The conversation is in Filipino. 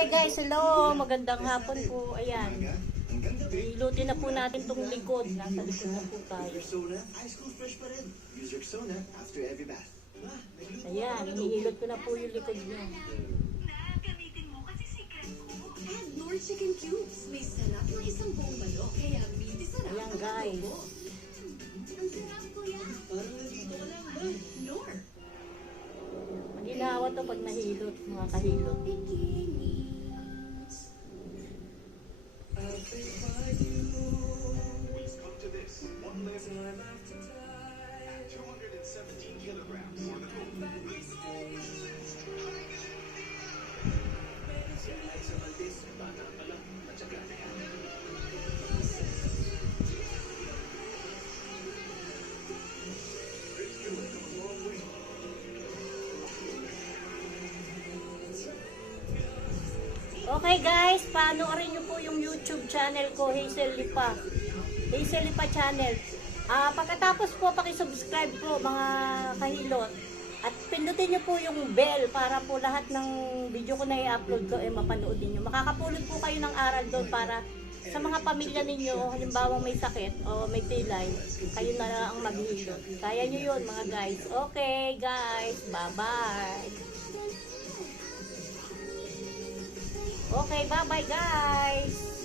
Hi guys, hello! Magandang hapon po. Ayan. Ilutin na po natin tong likod. Nasa likod na po tayo. Ayan, inihilot ko na po yung likod niya. Gamitin mo kasi secret ko. Add Nor Chicken Cubes. May sarap ng isang buong manok. Kaya midi sarap. Ayan guys. Ang sarap ko yan. Parang nandito ka lang ba? Nor. Maginawa to pag nahilot, mga kahilot. We've come to this. One last time after time. At 217 kilograms for the gold. Si Alexa Valdez, bata pa lang, matyaga na yan. Chris Stewart come a long way. Okay guys, panoorin nyo po yung YouTube channel ko, Hazel Lipa. Hazel Lipa channel. Pagkatapos po, pakisubscribe po mga kahilot. At pindutin nyo po yung bell para po lahat ng video ko na i-upload ko mapanood ninyo. Makakapulot po kayo ng aral doon para sa mga pamilya ninyo, halimbawa may sakit o may pilay, kayo na lang ang maghilot. Kaya nyo yun mga guys. Okay guys, bye-bye. Okay, bye-bye guys.